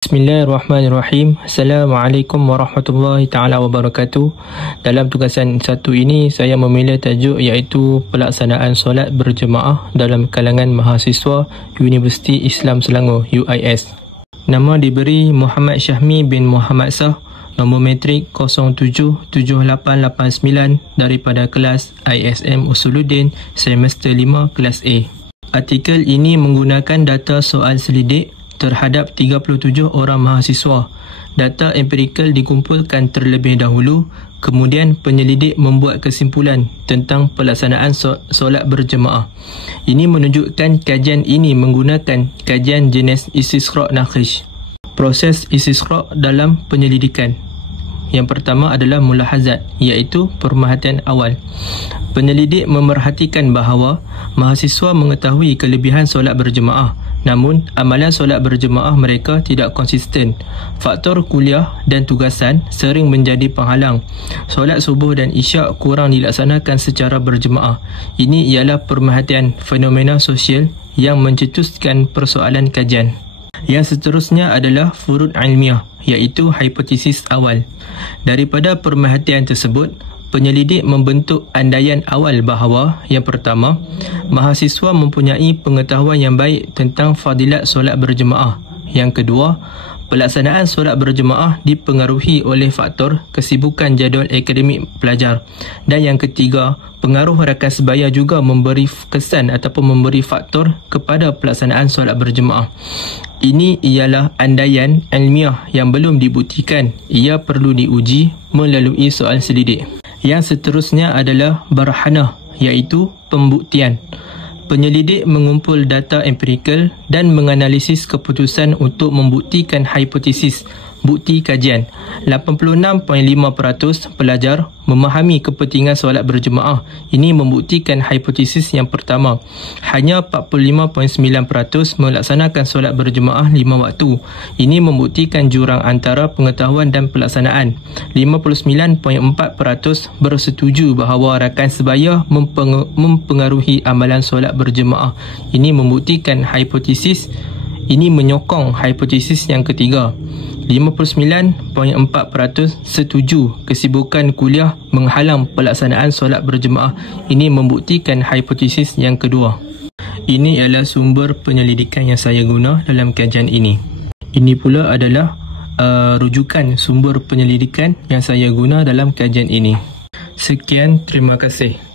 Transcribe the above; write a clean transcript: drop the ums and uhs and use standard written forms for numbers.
Bismillahirrahmanirrahim. Assalamualaikum warahmatullahi ta'ala wabarakatuh. Dalam tugasan satu ini, saya memilih tajuk iaitu pelaksanaan solat berjemaah dalam kalangan mahasiswa Universiti Islam Selangor UIS. Nama diberi Muhammad Syahmi bin Muhammad Shah, nombor metrik 077889 daripada kelas ISM Usuluddin semester 5 kelas A. Artikel ini menggunakan data soal selidik terhadap 37 orang mahasiswa. Data empirikal dikumpulkan terlebih dahulu, kemudian penyelidik membuat kesimpulan tentang pelaksanaan solat berjemaah. Ini menunjukkan kajian ini menggunakan kajian jenis istisqa' nakhish. Proses istisqa' dalam penyelidikan. Yang pertama adalah mulahazat, iaitu pemerhatian awal. Penyelidik memerhatikan bahawa mahasiswa mengetahui kelebihan solat berjemaah, namun amalan solat berjemaah mereka tidak konsisten. Faktor kuliah dan tugasan sering menjadi penghalang. Solat subuh dan isyak kurang dilaksanakan secara berjemaah. Ini ialah pemerhatian fenomena sosial yang mencetuskan persoalan kajian. Yang seterusnya adalah furud ilmiah, iaitu hipotesis awal. Daripada pemerhatian tersebut, penyelidik membentuk andaian awal bahawa yang pertama, mahasiswa mempunyai pengetahuan yang baik tentang fadilat solat berjemaah. Yang kedua, pelaksanaan solat berjemaah dipengaruhi oleh faktor kesibukan jadual akademik pelajar. Dan yang ketiga, pengaruh rakan sebaya juga memberi kesan ataupun memberi faktor kepada pelaksanaan solat berjemaah. Ini ialah andaian ilmiah yang belum dibuktikan. Ia perlu diuji melalui soal selidik. Yang seterusnya adalah barhanah, iaitu pembuktian. Penyelidik mengumpul data empirikal dan menganalisis keputusan untuk membuktikan hipotesis, bukti kajian. 86.5% pelajar memahami kepentingan solat berjemaah. Ini membuktikan hipotesis yang pertama. Hanya 45.9% melaksanakan solat berjemaah 5 waktu. Ini membuktikan jurang antara pengetahuan dan pelaksanaan. 59.4% bersetuju bahawa rakan sebaya mempengaruhi amalan solat berjemaah. Ini membuktikan hipotesis. Ini menyokong hipotesis yang ketiga. 59.4% setuju kesibukan kuliah menghalang pelaksanaan solat berjemaah. Ini membuktikan hipotesis yang kedua. Ini ialah sumber penyelidikan yang saya guna dalam kajian ini. Ini pula adalah rujukan sumber penyelidikan yang saya guna dalam kajian ini. Sekian, terima kasih.